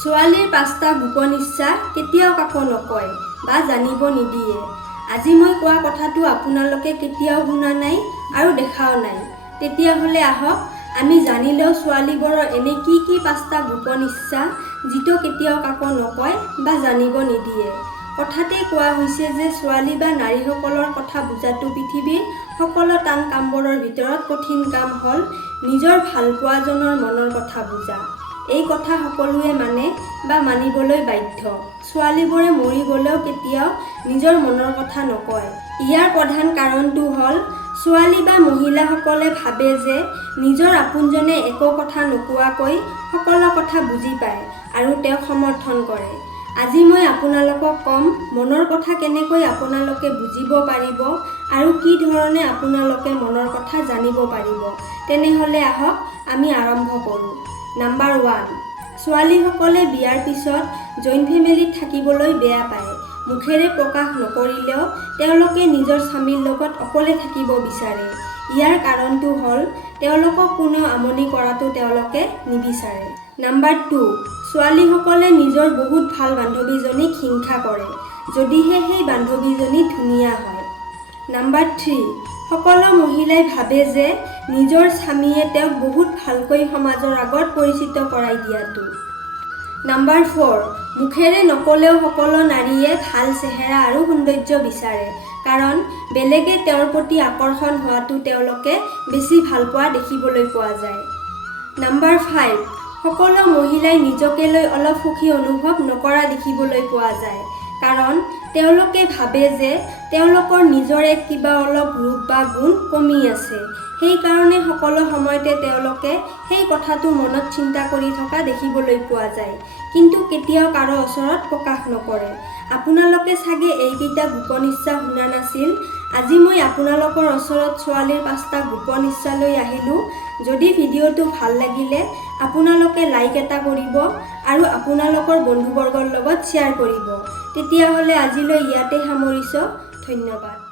ছোৱালীৰ পাঁচটা গোপন ইচ্ছা কেতিয়াও কাকো নকয় বা জানিব নিদিয়ে। আজি মই কোৱা কথাটো আপোনালোকে কেতিয়াও শুনা নাই আৰু দেখাও নাই। তেতিয়াহ'লে আহক আমি জানি লওঁ ছোৱালীবোৰৰ এনে কি পাঁচটা গোপন ইচ্ছা যিটো কেতিয়াও কাকো নকয় বা জানিব নিদিয়ে। কথাতে কোৱা হৈছে যে ছোৱালী বা নাৰীসকলৰ কথা বুজাটো পৃথিৱীৰ সকলো টান কামবোৰৰ ভিতৰত কঠিন কাম হ'ল নিজৰ ভালপোৱাজনৰ মনৰ কথা বুজা। এই কথা সকলোৱে মানে বা মানিবলৈ বাধ্য। ছোৱালীবোৰে মৰি গ'লেও কেতিয়াও নিজৰ মনৰ কথা নকয়। ইয়াৰ প্ৰধান কাৰণটো হ'ল ছোৱালী বা মহিলাসকলে ভাবে যে নিজৰ আপোনজনে একো কথা নোকোৱাকৈ সকলো কথা বুজি পায় আৰু তেওঁক সমৰ্থন কৰে। আজি মই আপোনালোকক ক'ম মনৰ কথা কেনেকৈ আপোনালোকে বুজিব পাৰিব আৰু কি ধৰণে আপোনালোকে মনৰ কথা জানিব পাৰিব। তেনেহ'লে আহক আমি আৰম্ভ কৰোঁ। নাম্বাৰ 1, ছোৱালীসকলে বিয়াৰ পিছত জইণ্ট ফেমিলিত থাকিবলৈ বেয়া পায়। মুখেৰে প্ৰকাশ নকৰিলেও তেওঁলোকে নিজৰ স্বামীৰ লগত অকলে থাকিব বিচাৰে। ইয়াৰ কাৰণটো হ'ল তেওঁলোকক কোনেও আমনি কৰাটো তেওঁলোকে নিবিচাৰে। নাম্বাৰ 2, ছোৱালীসকলে নিজৰ বহুত ভাল বান্ধৱীজনীক হিংসা কৰে যদিহে সেই বান্ধৱীজনী ধুনীয়া হয়। নাম্বাৰ 3, সকলো মহিলাই ভাবে যে নিজৰ স্বামীয়ে তেওঁক বহুত ভালকৈ সমাজৰ আগত পৰিচিত কৰাই দিয়াটো। নাম্বাৰ 4, মুখেৰে নকলেও সকলো নাৰীয়ে ভাল চেহেৰা আৰু সৌন্দৰ্য বিচাৰে কাৰণ বেলেগে তেওঁৰ প্ৰতি আকৰ্ষণ হোৱাটো তেওঁলোকে বেছি ভাল পোৱা দেখিবলৈ পোৱা যায়। নাম্বাৰ 5, সকলো মহিলাই নিজকে লৈ অলপ সুখী অনুভৱ নকৰা দেখিবলৈ পোৱা যায় কাৰণ তেওঁলোকে ভাবে যে তেওঁলোকৰ নিজৰ কিবা অলপ ৰূপ বা গুণ কমি আছে। সেইকাৰণে সকলো সময়তে তেওঁলোকে সেই কথাটো মনত চিন্তা কৰি থকা দেখিবলৈ পোৱা যায় কিন্তু কেতিয়াও কাৰো ওচৰত প্ৰকাশ নকৰে। আপোনালোকে চাগে এইকেইটা গোপন ইচ্ছা শুনা নাছিল। আজি মই আপোনালোকৰ ওচৰত ছোৱালীৰ 5টা গোপন ইচ্ছা লৈ আহিলোঁ। যদি ভিডিঅ'টো ভাল লাগিলে আপোনালোকে লাইক এটা কৰিব আৰু আপোনালোকৰ বন্ধুবৰ্গৰ লগত শ্বেয়াৰ কৰিব। তেতিয়াহ'লে আজিলৈ ইয়াতে সামৰিছোঁ। ধন্যবাদ।